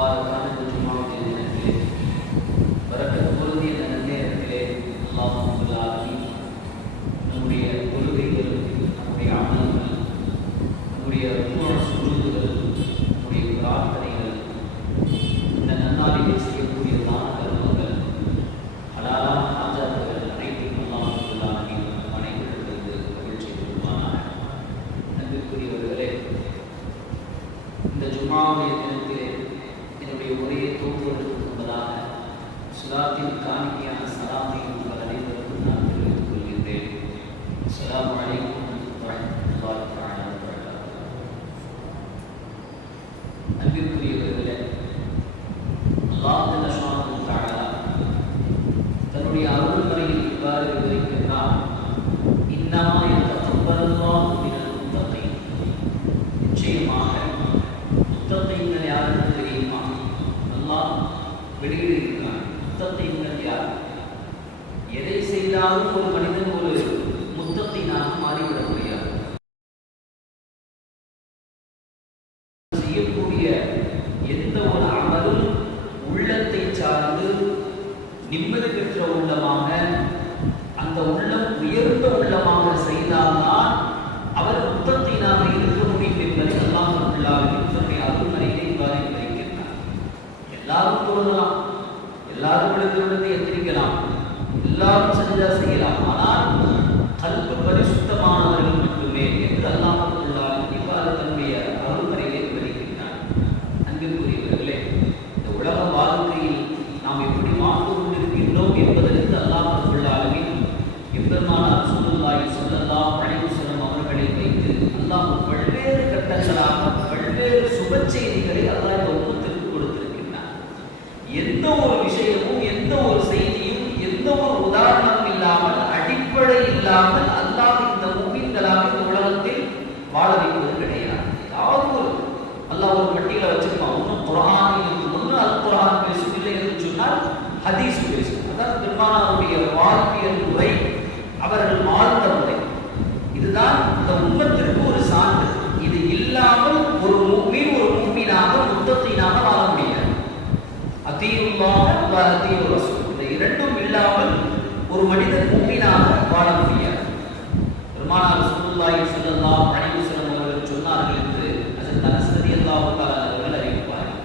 முபாரக்கான இந்த ஜும்மாவுடைய தினத்திலே பரக்கத் பொருந்திய இந்த நேரத்திலே அல்லாஹ் ரப்பல் ஆலமீன் நம்முடைய தொழுகைகள், நம்முடைய அமல்கள், நம்முடைய சுஜூதுகள், நம்முடைய பிரார்த்தனைகள், இந்த நன்னாளில் செய்யக்கூடிய தான கர்மங்கள், ஹலாலான ஆஜாத்துகள் அனைத்தையும் அல்லாஹ் ரப்பல் ஆலமீன் நம் அனைவரிடமிருந்து கபூல் செய்து கொள்வானாக. அன்பிற்குரியவர்களே, இந்த ஜும்மாவுடைய தினத்திலே என்னுடைய உரையை துவங்குவதற்கு முன்பதாக சுலாத்தின் காணிக்கையான சலாத்தையும் உங்கள் அனைவருக்கும் நான் தெரிவித்துக் கொள்கின்றேன். அஸ்ஸலாமு அலைக்கும் வரஹ்மத்துல்லாஹி தஆலா வபரகாத்துஹு. அன்பிற்குரியவர்களே, அல்லாஹ் ஜல்ல ஷானஹு தஆலா தன்னுடைய அருள்மறையில் இவ்வாறு விவரிக்கின்றார்: இன்னமா யதகப்பலுல்லாஹு மினல் முத்தகீன். நிச்சயமாக முத்தகீன்கள் யாருன்னு தெரியுமா? அல்லாஹ் வெளியிடுகிறார். முத்தகீன்கள் யார்? எதை செய்தாலும் ஒரு மனிதன் ஒரு முத்தகீனாக மாறிவிட முடியாது. செய்யக்கூடிய எந்த ஒரு அமலும் உள்ளத்தை சார்ந்து நிம்மதி பெற்ற உள்ளமாக, அந்த உள்ளம் உயர்ந்த உள்ளமாக செய்தால்தான் அவர் முத்தகீனாக இருக்க முடியும் என்பதை அல்லாஹ் ரப்பல் ஆலமீன் தன்னுடைய அருள்மறையிலே இவ்வாறு விவரிக்கின்றார். எல்லாரும் தொழலாம், எல்லாரும் விழுந்து எந்திரிக்கலாம், எல்லாரும் சஜ்தா செய்யலாம், ஆனால் கல்பு பரிசுத்தமானவர்கள் மட்டுமே என்று அல்லாஹ் ரப்பல் ஆலமீன் இவ்வாறு தன்னுடைய அருள்மறையிலே விவரிக்கின்றார். அன்பிற்குரியவர்களே, இந்த உலக வாழ்க்கையில் நாம் எப்படி வாழ்ந்து கொண்டிருக்கின்றோம் என்பதற்கு அல்லாஹ் ரப்பல் ஆலமீன் எம்பெருமானார் ரசூலுல்லாஹி ஸல்லல்லாஹு அலைஹி வஸல்லம் அவர்களை வைத்து அல்லாஹ் பல்வேறு கட்டங்களாக பல்வேறு சுப செய்திகளை அல்லாஹ் இந்த உம்மத்திற்கு கொடுத்திருக்கின்றார். எந்த ஒரு விஷயமும், எந்த ஒரு செய்தியும், எந்த ஒரு உதாரணம் இல்லாமல், அடிப்படை இல்லாமல் அல்லாஹ் இந்த முஃமின்களாக இந்த உலகத்தில் வாழ வைப்பது கிடையாது. ஏதாவது ஒரு அல்லாஹ் ஒரு பட்டியலை வச்சிருப்பான். ஒன்றும் குர்ஆனில் ஒன்று அல் குர்ஆன் பேசவில்லை என்று சொன்னால் ஹதீஸ் பேசும். அதாவது பெருமானாருடைய வாழ்வியல் முறை, அவர்கள் வாழ்ந்த முறை, இதுதான் இந்த உம்மத்திற்கு ஒரு சான்று. இது இல்லாமல் ஒரு முஃமின் ஒரு முஃமினாக முத்தகீனாக வாழ முடியாது. அதீயுல்லாஹ வ அதீயுர் ரசூல், இந்த இரண்டும் இல்லாமல் ஒரு மனிதன் முஃமினாக வாழ முடியாது. பெருமானார் ரசூலுல்லாஹி ஸல்லல்லாஹு அலைஹி வஸல்லம் அவர்கள் சொன்னார்கள் என்று ஹஜ்ரத் அனஸ் ரலியல்லாஹு தஆலா அவர்கள் அறிவிப்பார்கள்.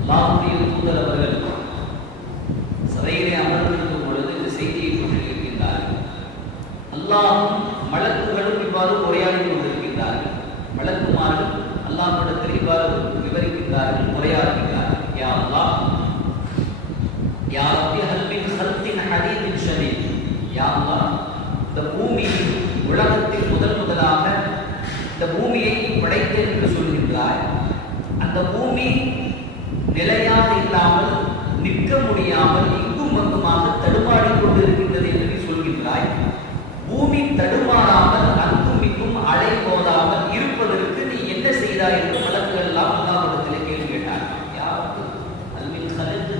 அல்லாஹ்வுடைய தூதர் அவர்கள் சபையிலே அமர்ந்திருக்கும் பொழுது இந்த செய்தியை கொண்டிருக்கின்றார்கள். அல்லாஹ்வும் மலக்குகளும் இவ்வாறு உரையாடி கொண்டிருக்கின்றார்கள். மலக்குமார்கள் அல்லாஹ்விடத்தில் இவ்வாறு விவரிக்கின்றார்கள், உரையாடுகின்றார்கள்: யா அல்லாஹ், யா ரப்பி ஹல் மின் ஹல்கின் ஹதீதின் ஷதீத். யா அல்லாஹ், இந்த பூமி உலகத்தில் முதலாக இந்த பூமியை படைத்தேன் என்று சொல்கின்றாய். அந்த பூமி நிலையாக இல்லாமல், நிற்க முடியாமல், இங்கும் அங்குமாக தடுமாடி கொண்டிருக்கின்றது என்று நீ சொல்கின்றாய். பூமி தடுமாறாமல், அங்கும் இங்கும் அலை போதாமல் இருப்பதற்கு நீ என்ன செய்தாய் என்று மலக்குகள் எல்லாம் அல்லாஹ்விடத்தில் கேள்வி கேட்டார்கள். யாருக்கு அல்மின் ஹலத்,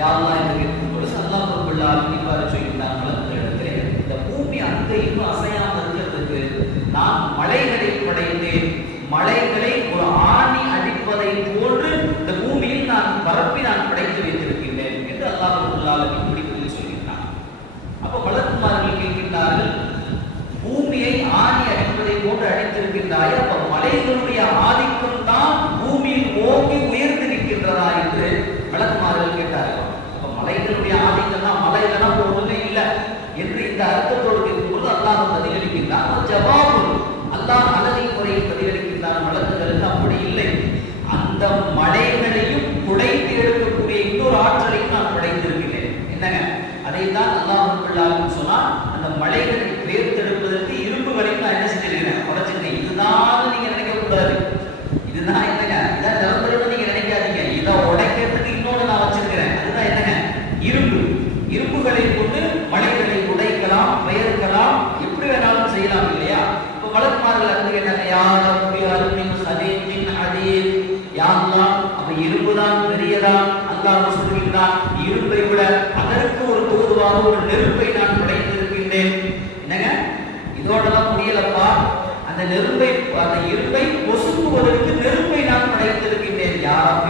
யா அல்லாஹ் என்று கேட்கும் பொழுது அல்லாஹ் ரப்பல் ஆலமீன் இவ்வாறு சொல்கின்றார் மலக்குகளிடத்திலே: இந்த பூமி அங்க இன்னும் அசையாமல் இருக்கிறதுக்கு நான் மலைகளை படைத்தேன். மலைகளை ஒரு ஆணி அடிப்பதை போன்று இந்த பூமியில் நான் பரப்பி நான் படைத்து வைத்திருக்கின்றேன் என்று அல்லாஹ் ரப்பல் ஆலமீன் இப்படி சொல்கின்றார். அப்ப மலக்குமார்கள் கேட்கின்றார்கள், பூமியை ஆணி அடிப்பதை போன்று அடித்திருக்கின்றாய், அப்ப மலைகளுடைய ஆதிக்கம் தான் பூமியில் ஓங்கி உயர்ந்து நிற்கின்றதா என்று மலக்குமார்கள் கேட்டார்கள். அப்ப மலைகளுடைய ஆதிக்கம் தான், மலைகளெல்லாம் ஒன்றுமே இல்லை என்று இந்த அர்த்தத்தோடு கேட்கும்போது அல்லாஹ் பதிலளிக்கின்றான். ஜவாபு, அல்லாஹ் அனதி முறையில் பதிலளிக்கின்றான். மலக்குகளுக்கு அப்படி இல்லை, அந்த மலைகளையும் குடைத்து எடுக்கக்கூடிய இன்னொரு ஆற்றலையும் நான் படைத்திருக்கிறேன். என்னங்க? அதைத்தான் அல்லாஹ் ரப்பல் ஆலமீன் சொன்னான், அந்த மலைகளை பேர்த்தெடுப்பதற்கு இரும்புகளையும் நான் என்ன செஞ்சிருக்கிறேன், உடைச்சிருக்கேன். இதுதான் நீங்க நினைக்க கூடாது. இதுதான் என்னங்க, இதான் நிரந்தரம் நீங்க நினைக்காதீங்க. இதை உடைக்கிறதுக்கு இன்னொன்று நான் வச்சிருக்கிறேன். அதுதான் என்னங்க? இரும்பு. இரும்புகளை கொண்டு மலைகளை உடைக்கலாம், பெயர்க்கலாம், எப்படி வேணாலும் செய்யலாம் இல்லையா? இப்ப மலக்குமார்கள் வந்து கேட்டாங்க, யா ரப்பி ஹல் மின் ஹதீதின் ஹதீத். யா அல்லாஹ், அப்ப இரும்புதான் பெரியதா? அல்லாஹ் சொல்கின்றான், இரும்பை விட அதற்கு ஒரு தோதுவாக ஒரு நெருப்பை நான் படைத்திருக்கின்றேன். என்னங்க, இதோடலாம் முடியலப்பா, அந்த நெருப்பை, அந்த இரும்பை பொசுக்குவதற்கு நெருப்பை நான் படைத்திருக்கின்றேன். யாரும்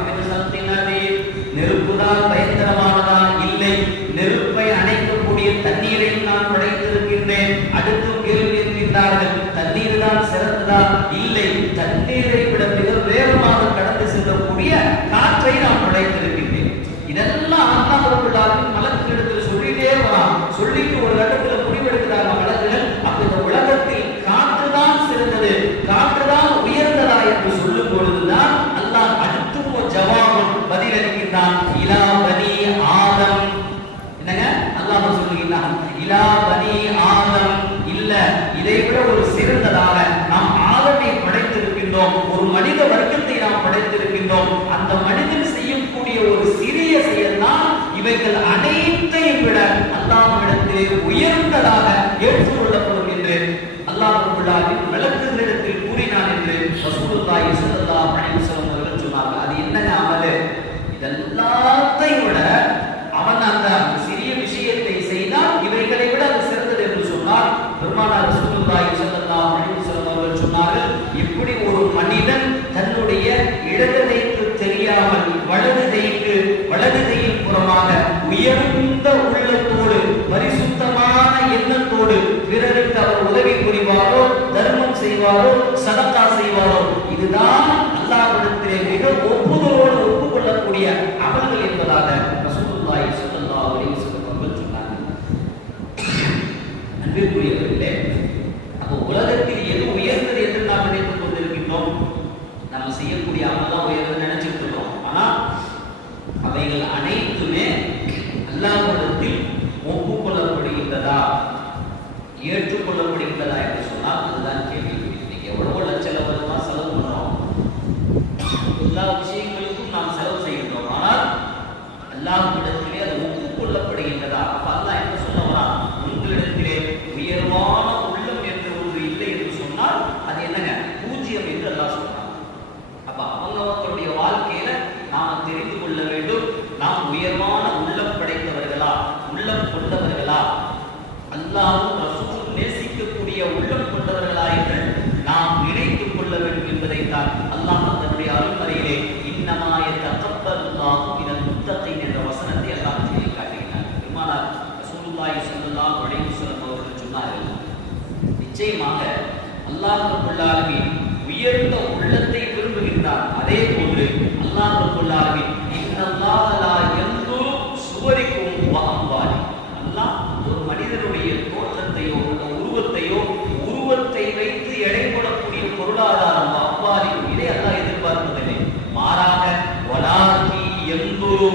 அல்லாஹ்விடத்திலே உயர்ந்ததாக ஏற்றுக்கொள்ளப்படும் என்று அல்லாஹ் ரப்பல் ஆலமீன் மலக்குகளிடத்தில் கூறினான் என்று ரசூலுல்லாஹி ஸல்லல்லாஹு அலைஹி வஸல்லம் அவர்கள் சொன்னார்கள். அது என்ன அமலு? இதெல்லாத்தையும் விட அவன் அந்த சிறிய விஷயத்தை செய்தால் இவைகளை விட அது சிறந்தது என்று சொன்னார். பெருமானார் ரசூலுல்லாஹி ஸல்லல்லாஹு அலைஹி வஸல்லம் அவர்கள் சொன்னார்கள், எப்படி ஒரு மனிதன் தன்னுடைய இடது கைக்கு தெரியாமல் வலது கையின் புறமாக உயர்ந்த உள்ளத்தோடு பரிசுத்தமான எண்ணத்தோடு பிறருக்கு அவர் உதவி புரிவாரோ, தர்மம் செய்வாரோ, சதகா செய்வாரோ, இதுதான் அல்லாஹ்விடத்திலே மிக ஒப்புதலோடு ஒப்புக்கொள்ளக்கூடிய அமல்கள் என்பதாக ரசூலுல்லாஹி ஸல்லல்லாஹு அலைஹி வஸல்லம் அவர்கள் சொன்னார்கள். அன்பிற்குரியவர்களே, அப்போ உலகத்தில் எது உயர்ந்தது என்று நாம் நினைத்துக் கொண்டிருக்கின்றோம்? நம்ம செய்யக்கூடிய அமல்தான் உயர்ந்து நினைச்சிட்டு இருக்கோம். ஆனா அவைகள் அனைத்துமே அல்லாஹ்விடத்தில் ஒப்புக்கொள்ளப்படுகின்றதா, ஏற்றுக்கொள்ளப்படுகின்றதா என்று சொன்னால் அதுதான் கேள்வி. இன்னைக்கு எவ்வளவோ லட்சம் செலவு பண்றோம், எல்லா விஷயங்களுக்கும் நாம் செலவு செய்கின்றோம். ஆனால் அல்லாஹ்விடத்திலே அது ஒப்புக்கொள்ளப்படுகின்றதா? அப்ப அல்லாஹ் என்ன சொல்ல வரான்? உங்களிடத்திலே உயர்வான உள்ளம் என்று ஒன்று இல்லை என்று சொன்னால் அது என்னங்க? பூஜ்ஜியம் என்று அல்லாஹ் சொல்றான். அப்ப அவங்களுடைய வாழ்க்கையில நாம தெரிந்து கொள்ள வேண்டும், நாம் உயர்வான உள்ளம் படைத்தவர்களா, உள்ளம் கொண்டவர்களா, அல்லாஹ்வும் ரசூலும் நேசிக்கக்கூடிய உள்ளம் கொண்டவர்களா என்று நாம் நினைத்துக் கொள்ள வேண்டும் என்பதைத்தான் அல்லாஹ் தன்னுடைய அருள்மறையிலே இன்னமா யதகப்பலுல்லாஹு மினல் முத்தகீன் என்ற வசனத்தை அல்லாஹ் சொல்லி காட்டுகிறார். பெருமானார் ரசூலுல்லாஹி ஸல்லல்லாஹு அலைஹி வஸல்லம் அவர்கள் சொன்னார்கள், நிச்சயமாக அல்லாஹ் ரப்பல் ஆலமீன் உயர்ந்த உள்ளத்தை விரும்புகின்றார். அதே போன்று அல்லாஹ் ரப்பல் ஆலமீன் இன்னல்லாஹ லா யன்துரு சுவரிக்கும் வ அம்வாலிக்கும், அல்லாஹ் ஒரு மனிதனுடைய தோற்றத்தையோ உருவத்தை வைத்து எடை போடக்கூடிய பொருளாதாரம் அம்வாலிக்கும் இதை அல்லாஹ் எதிர்பார்ப்பதில்லை. மாறாக வலாகி யன்துரு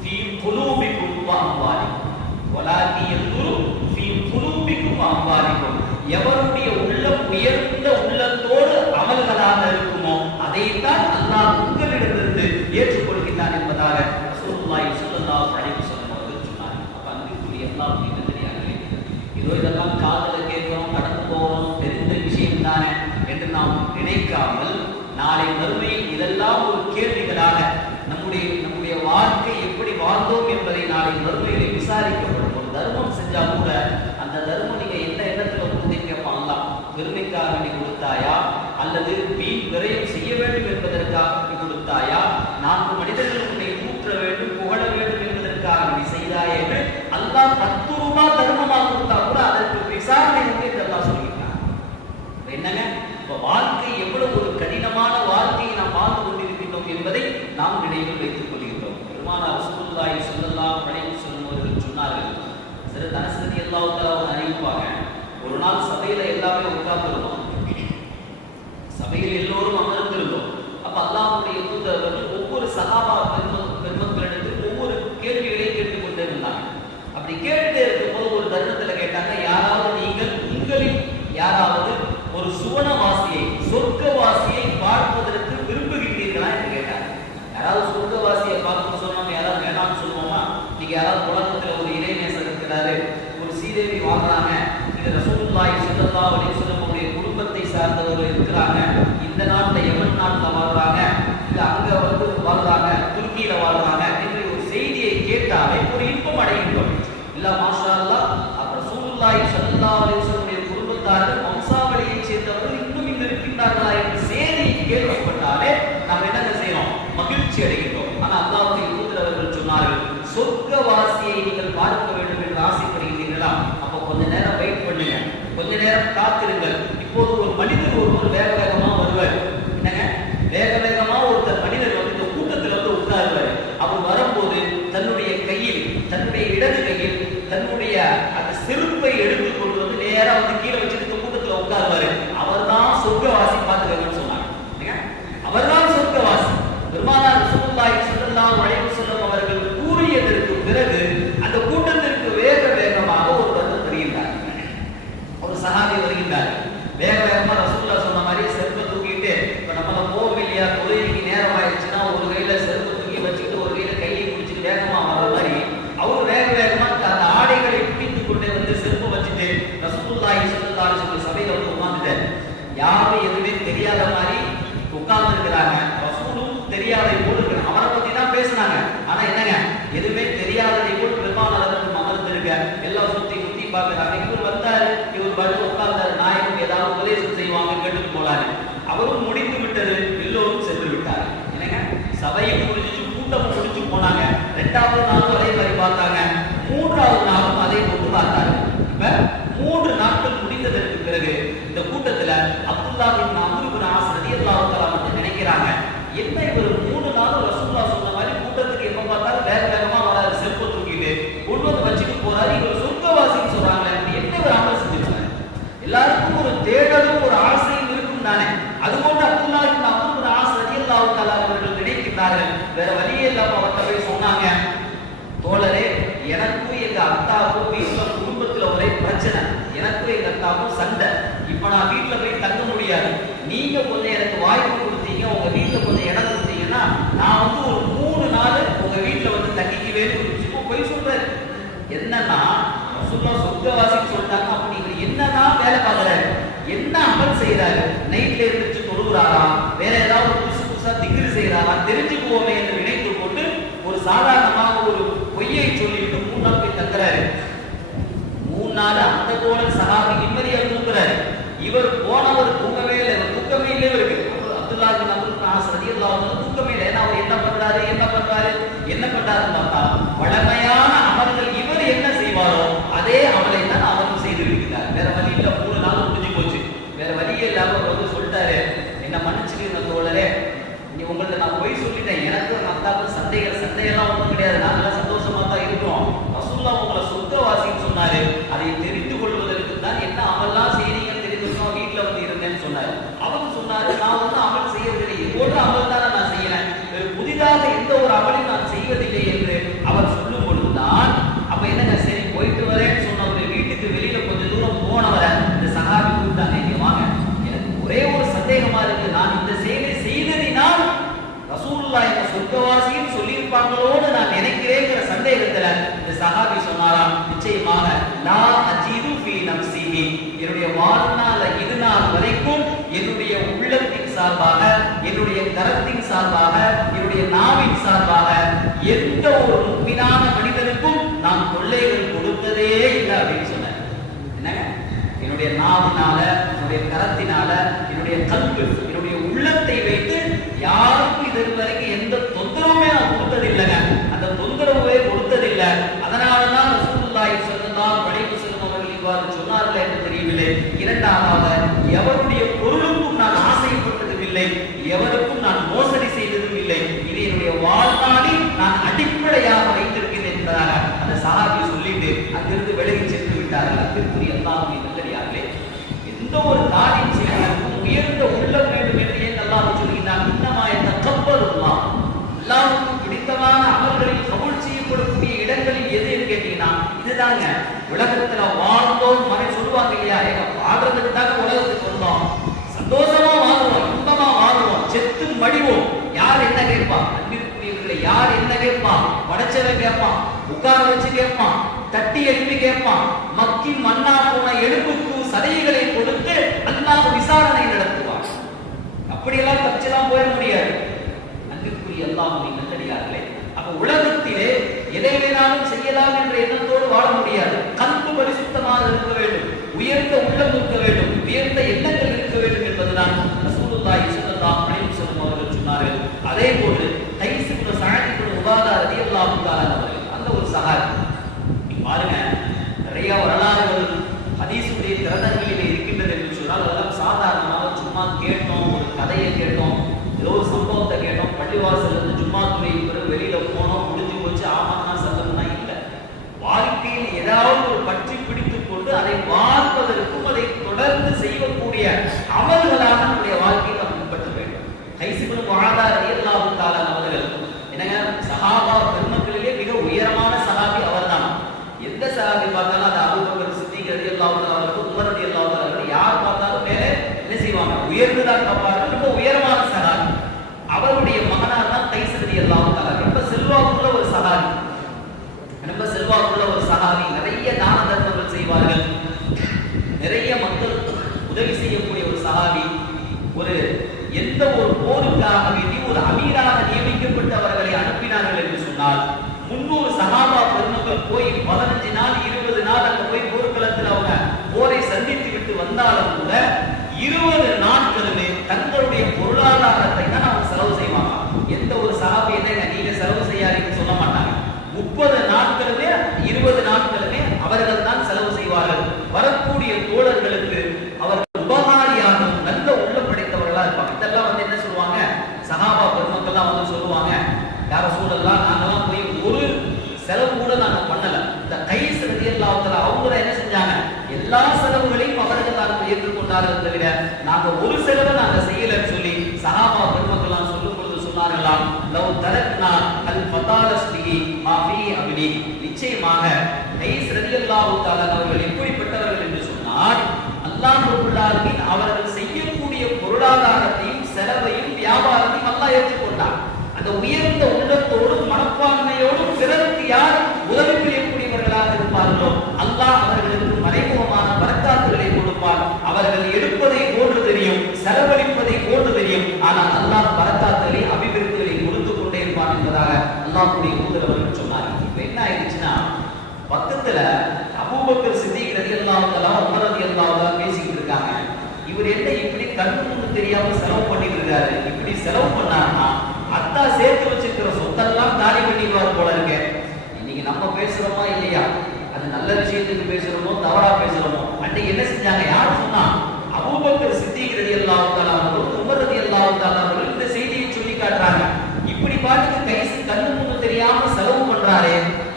ஃபீ குலூபிக்கும் வ அம்வாலிக்கும், வலாகி யன்துரு ஃபீ குலூபிக்கும் வ அம்வாலிக்கும், எவருடைய உள்ளம் உயர்ந்த உள்ளத்தோடு அமல்களாக இருக்குமோ அதைத்தான் அல்லாஹ் உங்களிடமிருந்து ஏற்றுக்கொள்கிறான் என்பதாக ரசூலுல்லாஹி ஸல்லல்லாஹு அலைஹி வஸல்லம் அவர்கள் சொன்னார்கள். அப்ப அன்பிற்குரிய அல்லாஹ்வுடைய நல்லடியார்களே, இதோ இதெல்லாம் காதுல கேட்கிறோம், கடந்து போகிறோம், தெரிந்த விஷயம் தானே என்று நாம் நினைக்காமல் நாளை மறுமையில் இதெல்லாம் ஒரு கேள்விகளாக நம்முடைய வாழ்க்கை எப்படி வாழ்ந்தோம் என்பதை நாளை மறுமையிலே விசாரிக்கப்படும். ஒரு தர்மம் செஞ்சா கூட அந்த தர்மம் நீங்க என்ன எண்ணத்துல கொடுத்தீங்க கேட்பாங்களா? பெருமைக்காக நீ கொடுத்தாயா, அல்லது வீண் விரயம் செய்ய வேண்டும் என்பதற்காக நீ கொடுத்தாயா, 4 மனிதர்கள் உன்னை கூற்ற வேண்டும், புகழ வேண்டும் என்பதற்காக நீ செய்தாயா என்று அல்லாஹ் 10 ரூபாய் தர்மமாக கொடுத்தா கூட அதற்கு விசாரணை உண்டு என்று அல்லாஹ் சொல்கிறார். என்னங்க, இப்ப வாழ்க்கை எவ்வளவு ஒரு கடினமான வாழ்க்கையை நாம் வாழ்ந்து கொண்டிருக்கின்றோம் என்பதை நாம் நினைவில் வைத்துக் கொள்கின்றோம். பெருமானார் ரசூலுல்லாஹி ஸல்லல்லாஹு அலைஹி வஸல்லம் அவர்கள் சொன்னார்கள், அனஸ் ரலியல்லாஹு தஆலா அறிவிப்பாங்க, ஒரு நாள் சபையில எல்லாமே உட்கார்ந்திருந்தோம், சபையில் எல்லோரும் அமர்ந்திருந்தோம். அப்ப அல்லாஹ்வுடைய தூதர்கள் ஒவ்வொரு சஹாபா பெருமக்களிடத்தில் ஒவ்வொரு கேள்விகளை கேட்டுக் கொண்டே இருந்தாங்க. அப்படி கேட்டுட்டே இருக்கும்போது ஒரு தருணத்துல கேட்டாங்க, யாராவது நீங்கள் உங்களில் யாராவது ஒரு சுவனவாசியை, சொர்க்கவாசியை பார்ப்பதற்கு விரும்புகின்றீர்களா என்று கேட்டாங்க. யாராவது சொர்க்கவாசியை பார்க்க சொன்னோம், யாராவது வேணாம்னு சொல்லுவோமா? நீங்க யாராவது உலகத்துல ஒரு இறைநேசர் இருக்கிறாரு, ஒரு சீதேவி வாங்குறாங்க, இது ரசூலுல்லாஹி ஸல்லல்லாஹு அலைஹி வஸல்லம் உடைய குடும்பத்தை சார்ந்தவர்கள் இருக்கிறாங்க, இந்த நாட்டுல யமன் நாட்டுல வாழ்றாங்க, இல்ல அங்க வாழ்றாங்க, துருக்கியில வாழ்றாங்க என்று ஒரு செய்தியை கேட்டாலே ஒரு இன்பம் அடைகின்றோம். இல்ல மாஷா அல்லாஹ், அப்ப ரசூலுல்லாஹி ஸல்லல்லாஹு அலைஹி வஸல்லம் உடைய குடும்பத்தார்கள் வம்சாவளியை சேர்ந்தவர்கள் இன்னும் இங்கு இருக்கின்றார்களா என்ற செய்தி கேள்விப்பட்டாலே நாம் என்ன செய்யறோம்? மகிழ்ச்சி அடைகின்றோம். ஆனா அல்லாஹ்வுடைய தூதர் அவர்கள் சொன்னார்கள், சொர்க்கவாசியை நீங்கள் பார்க்க வேண்டும் என்று ஆசைப்படுகிறீர்களா? அப்ப கொஞ்ச நேரம் வெயிட் பண்ணுங்க, கொஞ்ச நேரம் காத்திருங்கள். இப்போது ஒரு மனிதர் ஒருவர் வேக வேகமா வருவார். என்னங்க, வேக வேகமா ஒருத்தர் மனிதர் வந்து இந்த கூட்டத்தில் வந்து உட்காருவார். அவர் வரும்போது தன்னுடைய கையில், தன்னுடைய இடது கையில் தன்னுடைய அந்த செருப்பை எடுத்துக் கொண்டு வந்து நேரா வந்து கீழே வச்சுட்டு இந்த கூட்டத்தில் உட்காருவாரு. அவர் தான் சொர்க்கவாசி, பார்த்துக்கணும்னு சொன்னாங்க. அவர்தான் சொர்க்கவாசி. பெருமானார் ரசூலுல்லாஹி சபையும் முடிஞ்சு கூட்டமும் முடிஞ்சு போனாங்க. 2வது நாளும் அதே மாதிரி பார்த்தாங்க. 3வது நாளும் அதே போட்டு பார்த்தாங்க. இப்ப 3 நாட்கள் முடிந்ததற்கு பிறகு இந்த கூட்டத்துல அப்துல்லாஹ் இப்னு அம்ர் இப்னு ஆஸ் ரலியல்லாஹு தஆலா வந்து நினைக்கிறாங்க, என்ன இவர் 3 நாளும் ரசூலுல்லாஹ் சொன்ன மாதிரி கூட்டத்துக்கு எப்ப பார்த்தாலும் வேக வேகமா வராரு, செல்ப தூக்கிட்டு கொண்டு வந்து வச்சுட்டு போறாரு, இவர் சொர்க்கவாசின்னு சொல்றாங்க, என்ன இவர் அமல் செஞ்சிருக்காரு? எல்லாருக்கும் ஒரு தேடலும் ஒரு ஆசையும் இருக்கும் தானே. அதுபோன்று அப்துல்லாஹ் இப்னு அம்ர் இப்னு ஆஸ் ரலியல்லாஹு தஆலா அவர்கள் நினைக்கிறார்கள். வேற வழியே இல்லாம அவர்கிட்ட போய் சொன்னாங்க, தோழரே, எனக்கும் எங்க அத்தாவுக்கும் வீட்டுல குடும்பத்துல ஒரே பிரச்சனை, எனக்கும் எங்க அத்தாவுக்கும் சண்டை. இப்ப நான் வீட்டுல போய் தங்க முடியாது. நீங்க கொஞ்சம் எனக்கு வாய்ப்பு கொடுத்தீங்க, உங்க வீட்டுல கொஞ்சம் இடம் கொடுத்தீங்கன்னா நான் வந்து ஒரு 3 நாள் உங்க வீட்டுல வந்து தங்கிக்குவேன்னு போய் சொல்றாரு. என்னன்னா ரசூலுல்லாஹ் சொர்க்கவாசின்னு சொல்லிட்டாங்க. அப்ப நீங்க என்னதான் வேலை பார்க்கறாரு, என்ன அமல் செய்யறாரு, நைட்ல இருந்துச்சு தொழுகிறாரா, வேற ஏதாவது புதுசு புதுசா திக்ர் செய்யறாரா தெரிஞ்சுக்குவோமே என்று நினைத்து போட்டு ஒரு சாதாரணமாக ஒரு பொய்யை சொல்லிட்டு 3 நாள் போய் தங்குறாரு. 3 நாள் அந்த போல சஹாபி நிம்மதியா தூங்குறாரு. இவர் போனவர் தூங்கவே இல்லை. இவர் தூக்கமே இல்லை. இவருக்கு அப்துல்லாஹ் இப்னு அம்ர் இப்னு ஆஸ் ரலியல்லாஹு அன்ஹு தூக்கமே இல்லை. ஏன்னா அவர் என்ன பண்றாருன்னு பார்த்தா வழமையான அமல்கள் இவர் என்ன செய்வாரோ அதே அமலை தான் அவரும் செய்து இருக்கிறார். வேற வழி இல்ல. 3 நாள் முடிஞ்சு போச்சு. வேற வழியே இல்லாம அவர் வந்து சொல்லிட்டாரு, என்ன மன்னிச்சுக்கிற தோழரே, நீ உங்கள்ட்ட நான் போய் சொல்லிட்டேன், எனக்கு அத்தாவுக்கு சண்டையெல்லாம் ஒன்றும் கிடையாது, நாங்களாம் சந்தோஷமா தான் இருக்கிறோம். ரசூலுல்லாஹ் உங்களை சொர்க்கவாசின்னு சொன்னாரு, அதை தெரிந்து கொள்வதற்கு தான் என்ன அமல்லாம் செய்றீங்கன்னு தெரிஞ்சுக்கணும், வீட்டுல வந்து இருந்தேன்னு சொன்னாரு. அவர் சொன்னாரு, நான் வந்து அமல் செய்யறதில்லை, போன்ற அமல் தானே நான் செய்யறேன், புதிதாக எந்த ஒரு அமலையும் நான் செய்வதில்லை என்று அவர் சொல்லும் பொழுதுதான் அப்ப என்னங்க, சரி போயிட்டு வரேன்னு சொன்னவரு வீட்டுக்கு வெளியில கொஞ்சம் தூரம் போனவரை இந்த சஹாபி கூப்பிட்டாங்க, இங்க வாங்க, எனக்கு ஒரே ஒரு சந்தேகமா இருக்கு, நான் இந்த செயலை செய்ததினால் ரசூலுல்லாஹ் என்ன சொர்க்கவாசின்னு சொல்லியிருப்பாங்களோன்னு நான் நினைக்கிறேங்கிற சந்தேகத்துல இந்த சஹாபி சொன்னாராம், நிச்சயமாக லா அஜீது ஃபீ நஃப்ஸிஹி, என்னுடைய வாழ்நாள் இது நாள் வரைக்கும் என்னுடைய உள்ளத்தின் சார்பாக, என்னுடைய கரத்தின் சார்பாக, என்னுடைய நாவின் சார்பாக எந்த ஒரு முக்மினான மனிதனுக்கும் நான் தொல்லைகள் கொடுத்ததே இல்லை அப்படின்னு சொன்னேன். என்னங்க, என்னுடைய நாவினால, என்னுடைய கரத்தினால, என்னுடைய கல்வி, என்னுடைய உள்ளத்தை வைத்து யாருக்கும் இது வரைக்கும் எந்த தொந்தரவுமே நான் கொடுத்ததில்லைங்க. அந்த தொந்தரவே கொடுத்ததில்லை. அதனாலதான் ரசூலுல்லாஹி ஸல்லல்லாஹு அலைஹி வஸல்லம் அவர்கள் இவ்வாறு சொன்னார்கள் என்று தெரியவில்லை. இரண்டாவதாக, எவருடைய பொருளுக்கும் நான் ஆசைப்பட்டதும் இல்லை, எவருக்கும் நான் மோசடி செய்ததும் இல்லை, இது என்னுடைய வாழ்நாளில் நான் அடிப்படையாக வைத்திருக்கிறேன் என்பதாக அந்த சஹாபி சொல்லிட்டு அங்கிருந்து விலகி சென்று விட்டார்கள். அங்கிருக்குரிய அல்லாஹ்வின் நல்லடியார்களே, எந்த ஒரு காரியம் செய்வதற்கும் உயர்ந்த உள்ளம் வேண்டும் என்று ஏன் அல்லாஹ் சொல்கிறான்? இன்னமாய தக்கபலுல்லாஹ், அல்லாஹ்வுக்கு பிடித்தமான அமல்களில் கபூல் செய்யப்படக்கூடிய இடங்களில் எதுன்னு கேட்டீங்கன்னா இதுதாங்க. உலகத்துல வாழ்ந்தோம் மறை சொல்லுவாங்க இல்லையா, எங்க வாழ்றதுக்கு தாங்க உலகத்துக்கு வந்தோம், சந்தோஷமா வாழ்வோம், இன்பமா வாழ்வோம், செத்து மடிவோம், யார் என்ன கேட்பான்? அன்பிற்குரியவர்களே, யார் என்ன கேட்பான்? படைச்சவன் கேட்பான், உட்கார வச்சு கேட்பான், தட்டி எழுப்பி கேட்பான், மக்கி மண்ணா போன எலும்புக்கு சதைகளை கொடுத்து அல்லாஹ் விசாரணை நடத்துவான். அப்படியெல்லாம் தப்பிச்செல்லாம் போயிட முடியாது. அன்பிற்குரிய அல்லாஹ்வின் நல்லடியார்களே, அப்ப உலகத்திலே எதை வேணாலும் செய்யலாம் என்ற எண்ணத்தோடு வாழ முடியாது. கல்பு பரிசுத்தமாக இருக்க வேண்டும், உயர்ந்த உள்ளம் இருக்க வேண்டும், உயர்ந்த எண்ணங்கள் இருக்க வேண்டும் என்பதுதான் ரசூலுல்லாஹி ஸல்லல்லாஹு அலைஹி வஸல்லம் அவர்கள் சொன்னார்கள். அதே போன்று கைஸ் இப்னு சஅத் இப்னு உபாதா ரலியல்லாஹு தஆலா அவர்கள், அந்த ஒரு சஹாபி பாருங்க, நிறைய வரலாறுகள் ஹதீஸுடைய கிரந்தங்களிலே இருக்கின்றது என்று சொன்னால் அதெல்லாம் சாதாரணமாக சும்மா கேட்டோம், ஒரு கதையை கேட்டோம், ஏதோ ஒரு சம்பவத்தை கேட்டோம், பள்ளிவாசல் இருந்து ஜும்மா துறைக்கு பிறகு வெளியில போனோம், முடிஞ்சு போச்சு, ஆமான்னா சந்தம்னா இல்லை. வாழ்க்கையில் ஏதாவது ஒரு பற்றி பிடித்துக் கொண்டு அதை வாழ்வதற்கும் அதை தொடர்ந்து செய்யக்கூடிய அமல்களாக நம்முடைய வாழ்க்கையை நாம் பின்பற்ற வேண்டும். கைஸ் இப்னு உபாதா ரலியல்லாஹு தஆலா அவர்கள் என்னங்க, சஹாபா பெருமக்களிலே மிக உயரமான சஹாபி அவர்தான். எந்த சஹாபி பார்த்தாலும் அது அபூபக்கர் சித்திக் ரலியல்லாஹு தஆலா அவர்கள், உமர் ரலியல்லாஹு தஆலா அவர்கள், யார் பார்த்தாலும் மேலே என்ன செய்வாங்க, உயர்ந்துதான் பார்ப்பார்கள். ரொம்ப உயரமான சஹாபி. அவருடைய மகனார் தான் கைஸ் ரலியல்லாஹு தஆலா. ரொம்ப செல்வாக்குள்ள ஒரு சஹாபி, ரொம்ப செல்வாக்குள்ள ஒரு சஹாபி. நிறைய தான தர்மங்கள் செய்வார்கள், நிறைய மக்கள் உதவி செய்யக்கூடிய ஒரு சஹாபி. ஒரு எந்த ஒரு போருக்காக வேண்டி ஒரு அமீராக நியமிக்கப்பட்டு அவர்களை அனுப்பினார்கள் என்று சொன்னால் 300 சஹாபா பெருமக்கள் போய் 15 நாள் 20 நாள் அங்க போய் போர்க்களத்தில் அவங்க போரை சந்தித்து விட்டு வந்தாலும் கூட 20 நாட்களுமே தங்களுடைய பொருளாதாரத்தை தான் அவங்க செலவு செய்வாங்க. எந்த ஒரு சஹாபா சஹாபாக்கள்லாம் வந்து சொல்லுவாங்க, யார சூழல்லாம் நாங்கெல்லாம் போய் ஒரு செலவு கூட நாங்க பண்ணல. இந்த கைஸ் ரலியல்லாஹு தஆலா அவங்க என்ன செஞ்சாங்க, எல்லா செலவுகளையும் அவர்கள் தான் ஏற்றுக்கொண்டார்கள் தவிர நாங்க ஒரு செலவை நாங்க செய்யலன்னு சொல்லி சஹாபா பெருமக்கள்லாம் சொல்லும் பொழுது சொன்னார்களாம், லவ் தரக்னா அல் ஃபதாலஸ்லிஹி மா ஃபீ அப்லி. நிச்சயமாக கைஸ் ரலியல்லாஹு தஆலா அவர்கள் எப்படிப்பட்டவர்கள் என்று சொன்னால், அல்லாஹ் ரப்பல் ஆலமீன் அவர்கள் செய்யக்கூடிய பொருளாதாரத்தையும் செலவையும் வியாபாரத்தையும் அல்லாஹ் ஏற்றுக்கொண்டார். அந்த உயர்ந்த உள்ளத்தோடும் மனப்பான்மையோடும் பிறருக்கு யார் உதவி புரியக்கூடியவர்களாக இருப்பார்களோ அல்லாஹ் அவர்களுக்கு மறைமுகமான பரக்காத்துகளை கொடுப்பார். அவர்கள் எடுப்பதை போன்று தெரியும், செலவழிப்பதை போன்று தெரியும், ஆனால் அல்லாஹ் பரக்காத்துகளை அபிவிருத்திகளை கொடுத்து கொண்டே இருப்பான் என்பதாக அல்லாஹ்வுடைய தூதர் அவர்கள் சொன்னார். இப்ப என்ன ஆயிடுச்சுன்னா, பக்கத்துல அபூபக்கர் சித்திக் ரலியல்லாஹு தஆலா உமர் ரலியல்லாஹு தஆலா பேசிக்கிட்டு இருக்காங்க. இவர் என்ன இப்படி கண்ணுக்கு தெரியாம செலவு பண்ணிட்டு இருக்காரு, இப்படி செலவு பண்ணாருன்னா அத்தா சேர்த்து வச்சிருக்கிற சொத்தெல்லாம் தாரி பண்ணிடுவார் போல இருக்க. இன்னைக்கு நம்ம பேசுறோமா இல்லையா, அது நல்ல விஷயத்துக்கு பேசுறோமோ தவறா பேசுறோமோ, அன்னைக்கு என்ன செஞ்சாங்க, யார் சொன்னா, அபூபக்கர் சித்திக் ரலியல்லாஹு தஆலா அவர்கள் உமர் ரலியல்லாஹு தஆலா அவர்கள் இந்த செய்தியை சொல்லி காட்டுறாங்க. இப்படி பாட்டுக்கு கைஸ் கண்ணு முன்னு தெரியாம செலவு பண்றாரே,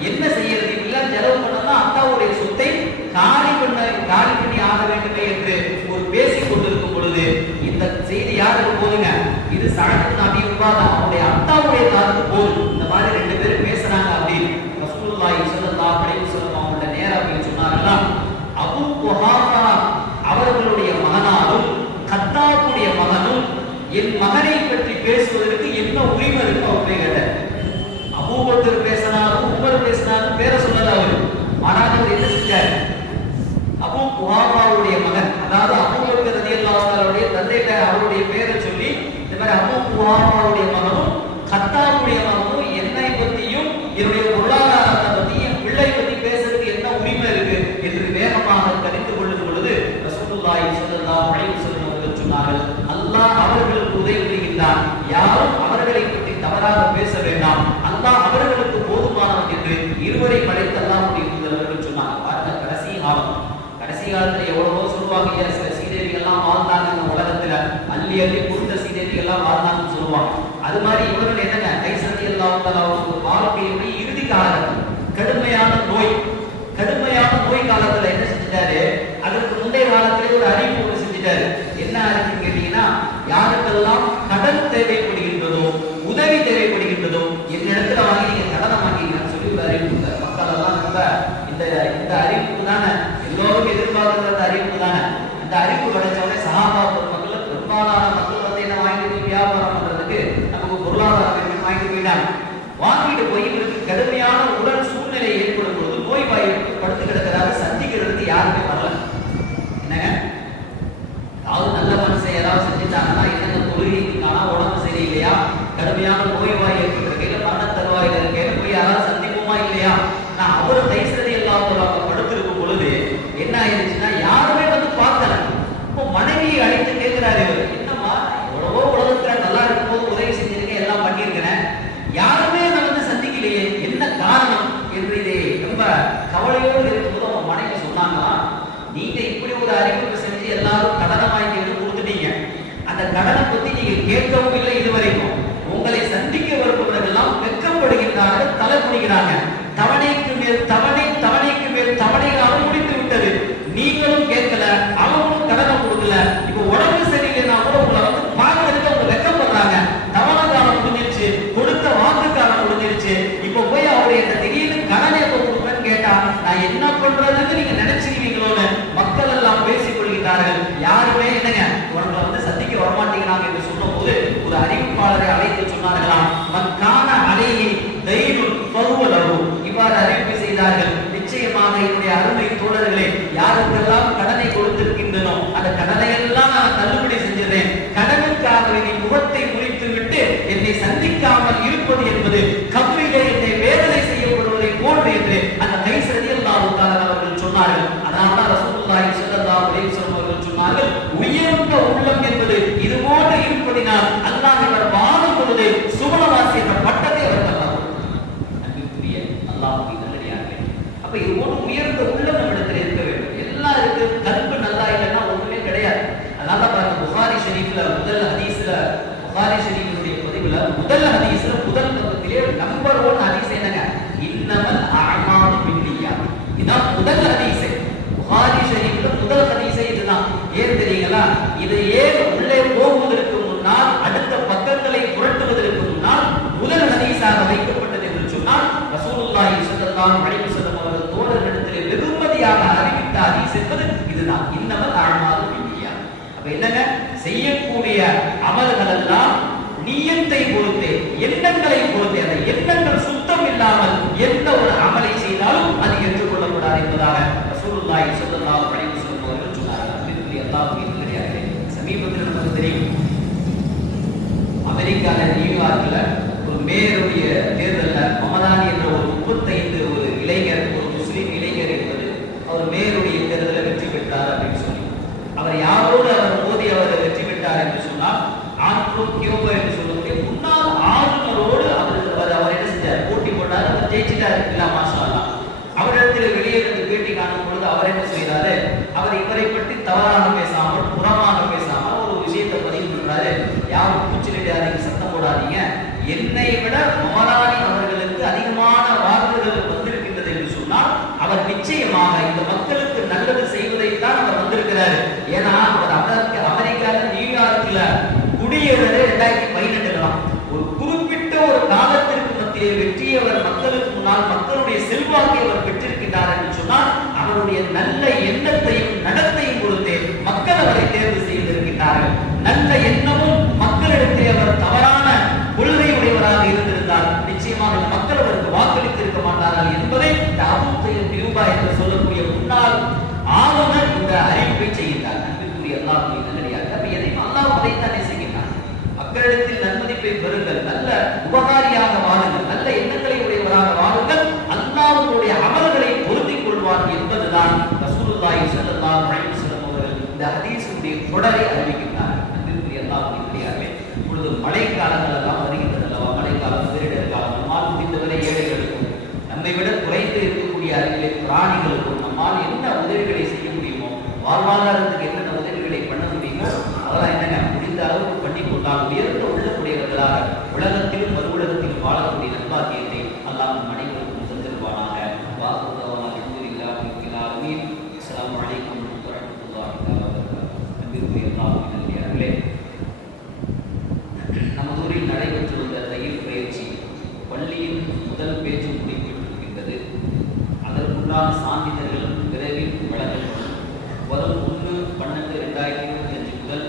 என்ன செய்யறது, இப்படிலாம் செலவு பண்ணா அத்தாவுடைய சொத்தை காலி பண்ணி ஆக வேண்டுமே என்று ஒரு பேசிக் கொண்டிருக்கும் பொழுது இந்த செய்தி யாருக்கு போதுங்க, இது சஅத் இப்னு அபீ உபாதா அவருடைய அத்தாவுடைய காதுக்கு போகுது. இந்த மாதிரி ரெண்டு பேரும் பேசுறாங்க அப்படின்னு ரசூலுல்லாஹி ஸல்லல்லாஹு அலைஹி வஸல்லம் அவங்கள நேரா போய் சொன்னார்களா, அபூ குஹாஃபா அவர்களுடைய மகனாரும் கத்தாபுடைய மகனும் என் மகனை பற்றி பேசுவதற்கு என்ன உரிமை இருக்கு அப்படின்னு கேட்டார். அபூபக்கர் பேசினாலும் உமர் பேசினாலும் பேரை சொல்லல அவரு. மாறாக அவர் என்ன செஞ்சார், அபூ குஹாஃபாவுடைய மகன், அதாவது அபூபக்கர் ரலியல்லாஹு தஆலாவுடைய தந்தையிட்ட அவருடைய பேரை சொல்லி இந்த மாதிரி அபூ குஹாஃபாவுடைய மகனும் கத்தாபுடைய மகனும் என்னை பத்தியும் என்னுடைய பொருளாதாரத்தை பத்தியும் என் பிள்ளை பத்தி பேசுறதுக்கு என்ன உரிமை இருக்கு என்று வேகமாக கணித்து கொள்ளும் பொழுது ரசூலுல்லாஹி ஸல்லல்லாஹு அலைஹி வஸல்லம் அவர்கள் சொன்னார்கள், அல்லாஹ் அவர்களுக்கு உதவி புரிகின்றான், யாரும் அவர்களை பற்றி தவறாக பேச வேண்டாம், அல்லாஹ் அவர்களுக்கு போதுமானவன் என்று இருவரை படைத்து அல்லாஹ்வுடைய தூதர் சொன்னாங்க. பாருங்க, கடைசி காலத்துல எவ்வளவோ சொல்லுவாங்க இல்லையா, சில சீதேவிகள்லாம் வாழ்ந்தாங்க இந்த உலகத்துல, அள்ளி அள்ளி கொடுத்த சீதேவிகள்லாம் வாழ்ந்தாங்கன்னு சொல்லுவாங்க. அது மாதிரி இவர்கள் என்னங்க, கைஸ் ரலியல்லாஹு தஆலா வாழ்க்கையுடைய இறுதி காலகட்டம், கடுமையான நோய் காலத்துல என்ன செஞ்சிட்டாரு, அதற்கு முந்தைய காலத்திலே ஒரு அறிவிப்பு ஒன்று செஞ்சிட்டாரு. என்ன அறிவிப்பு கேட்டீங்கன்னா, யாருக்கெல்லாம் கடன் தேவைப்படுகின்றதோ உதவி தேவைப்படுகின்றதோ என் இடத்துல வாங்கி நீங்க கடனை வாங்கிக்கன்னு சொல்லி ஒரு அறிவிப்பு. மக்கள் எல்லாம் இந்த அறிவிப்பு தானே எல்லோரும் எதிர்பார்க்கிற அறிவிப்பு தானே. அந்த அறிவிப்பு கிடைச்சவனே சஹாபா பெருமக்கள் பெரும்பாலான மக்கள் வந்து என்ன வாங்கிட்டு வியாபாரம் பண்றதுக்கு நமக்கு பொருளாதார வாங்கிட்டு போயிட்டாங்க. வாங்கிட்டு போய் இவருக்கு கடுமையான உடல் சூழ்நிலை ஏற்படும் பொழுது நோய் வாய்ப்பு படுத்து கிடக்கிறாரு, சந்திக்கிறதுக்கு யாருமே வரல. என்னங்க, அதாவது நல்ல மனுஷன் ஏதாவது செஞ்சுட்டாங்கன்னா என்னங்க தொழுகைக்கான உடம்பு சரியில்லையா, கடுமையான நோய் வாய் ஏற்பட்டிருக்கையில மரண தருவாயில இருக்கேன்னு போய் யாராவது சந்திப்போமா இல்லையா. நான் அவரு தைசதி எல்லாத்தோட படுத்திருக்கும் பொழுது என்ன ஆயிடுச்சுன்னா, யாருமே வந்து பார்க்கல. இப்போ மனைவியை அழைத்து கேட்கிறாரு இவர், என்னம்மா எவ்வளவோ உலகத்துல நல்லா இருக்கும்போது உதவி செஞ்சிருக்கேன், எல்லாம் பண்ணியிருக்கிறேன், யாருமே நான் வந்து சந்திக்கலையே, என்ன காரணம் என்று இதை ரொம்ப கவலையோடு இருக்கும்போது அவங்க மனைவி சொன்னாங்களா, நீங்க இப்படி ஒரு அறிவிப்பு செஞ்சு எல்லாரும் கடனை வாங்கி கொடுத்துட்டீங்க, அந்த கடனை பத்தி நீங்க கேட்கவும் இல்லை இதுவரைக்கும், உங்களை சந்திக்க வருபவர்களெல்லாம் வெட்கப்படுகின்றார்கள், தலை குனிகிறாங்க, தவணைக்கு மேல் தவணை, தவணைக்கு மேல் தவணைகளாக முடித்து விட்டது, நீங்களும் கேட்கல அவங்களும் கடனை கொடுக்கல, இப்ப உடம்பு சரியில்லைன்னா கூட உங்களை வந்து பார்க்கறதுக்கு அவங்க வெட்கப்படுறாங்க, தவணை காலம் முடிஞ்சிருச்சு, கொடுத்த வாக்கு காலம் முடிஞ்சிருச்சு, இப்ப போய் அவரு என்ன திடீர்னு கடனை எப்ப கொடுப்பேன்னு கேட்டா நான் என்ன பண்றதுன்னு நீங்க நினைச்சிருக்கீங்களோன்னு மக்கள் எல்லாம் பேசிக் கொள்கிறார்கள். யாருமே என்னங்க உங்களை வந்து சந்திக்க வரமாட்டேங்கிறாங்க என்று சொன்ன போது ஒரு அறிவிப்பாளரை அழைத்து சொன்னார்களாம், மக்கான அலையை தைனுல் பருவலகு, இவ்வாறு அறிவிப்பு செய்தார்கள். நிச்சயமாக என்னுடைய அருமை தோழர்களே, யாருக்கெல்லாம் கடனை கொடுத்திருக்கின்றனோ அந்த கடனை எல்லாம் நான் தள்ளுபடி செஞ்சிடறேன், கடனுக்காக நீ முகத்தை முறித்து விட்டு என்னை சந்திக்காமல் இருப்பது என்பது கபிலே என்னை வேதனை செய்யப்படுவதை போன்று என்று அந்த கைஸ் ரலியல்லாஹு தஆலா அவர்கள் சொன்னார்கள். அதனால்தான் ரசூலுல்லாஹி ஸல்லல்லாஹு அலைஹி வஸல்லம் அவர்கள் சொன்னார்கள், உயர்ந்த உள்ளம் என்பது இது போன்று இருப்பதினால் அல்லாஹ் இவர் வாழும் பொழுது சுவன இருக்கிறாரு. ஏன்னா அவர் அமெரிக்கால நியூயார்க்ல குடியேறது 2018 தான். ஒரு குறிப்பிட்ட ஒரு காலத்திற்கு மத்திய வெற்றியை அவர் மக்களுக்கு முன்னால் மக்களுடைய செல்வாக்கை அவர் பெற்றிருக்கிறார் என்று சொன்னால் அவருடைய நல்ல எண்ணத்தையும் நடத்தையும் பொறுத்தே மக்கள் அவரை தேர்வு செய்திருக்கிறார்கள். நல்ல எண்ணமும் மக்களிடத்தில் அவர் தவறான கொள்கை உடையவராக இருந்திருந்தால் நிச்சயமாக மக்கள் அவருக்கு வாக்களித்திருக்க மாட்டார்கள் என்பதை இந்த அபூ தய்யிப் யூபா என்று சொல்லக்கூடிய முன்னாள் ஆளுநர் இந்த அறிவிப்பை செய்கிறார். அன்பிற்குரிய அல்லாஹ்வின் நல்லடியார்களே, அப்ப எதையும் அல்லாஹ் அதைத்தானே செய்கிறார். மக்களிடத்தில் நன்மதிப்பை பெறுங்கள், நல்ல உபகாரியாக வாழுங்கள், நல்ல எண்ணங்களை உடையவராக வாழுங்கள், அல்லாஹ்வுடைய அமல்களை பொருந்திக் கொள்வார் என்பதுதான் ரசூலுல்லாஹி ஸல்லல்லாஹு அலைஹி வஸல்லம் அவர்கள் இந்த ஹதீஸுடைய தொடரை அறிவிக்கிறார். அன்பிற்குரிய அல்லாஹ்வின் நல்லடியார்களே, இப்பொழுது மழைக்காலங்கள் எல்லாம் வருகின்றது அல்லவா? மழைக்காலம், பேரிடர் காலம். நம்மால் முடிந்தவரை ஏழைகளுக்கும் நம்மை விட குறைந்து இருக்கக்கூடிய அறிவிலே பிராணிகளுக்கும் நம்மால் என்ன உதவிகளை செய்ய முடியுமோ, வாழ்வாதாரத்துக்கு என்னென்ன உதவிகளை பண்ண முடியுமோ அதெல்லாம் என்னங்க முடிந்த அளவுக்கு பண்ணி கொண்டால் உயர்ந்த உள்ளக்கூடியவர்களாக உலகத்திலும் மறு உலகத்திலும் வாழக்கூடிய நல்வாக்கியத்தை அல்லாஹ் நம் அனைவருக்கும் தந்திருவானாக. அஸ்ஸலாமு அலைக்கும் வரஹ்மத்துல்லாஹி வபரகாத்துஹு. அன்பிற்குரிய அல்லாஹ்வின் நல்லடியார்களே, நமது ஊரில் நடைபெற்று வந்த தையல் பயிற்சி பள்ளியின் முதல் பேச்சு முடிக்கப்பட்டிருக்கின்றது. அதற்குண்டான சான்றிதழ்கள் விரைவில் வழங்கப்படும். வரும் 1/12/2025 முதல்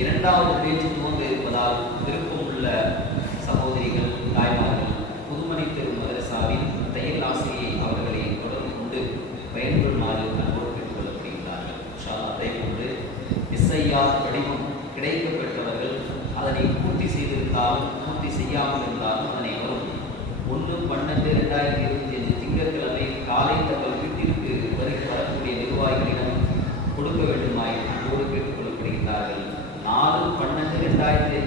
இரண்டாவது பேச்சு துவங்க இருப்பதால் விருப்பம் உள்ள சகோதரிகள், தாய்மார்கள் புதுமணி தெரு மதரசாவின் தையல் ஆசிரியை அவர்களை தொடர்பு கொண்டு பயன்பெறுமாறு அன்போடு கேட்டுக் கொள்ளப்படுகிறார்கள். அதே போன்று SIR வடிவம் கிடைக்கப் பெற்றவர்கள் அதனை பூர்த்தி செய்திருந்தாலும் பூர்த்தி செய்யாமல் இருந்தாலும் அதனை வரும் 1/12/2025 திங்கட்கிழமை காலை தங்கள் வீட்டிற்கு வரக்கூடிய நிர்வாகிகளிடம் கொடுக்க வேண்டுமாய் அன்போடு கேட்டுக் கொள்ளப்படுகிறார்கள். 4/12/2025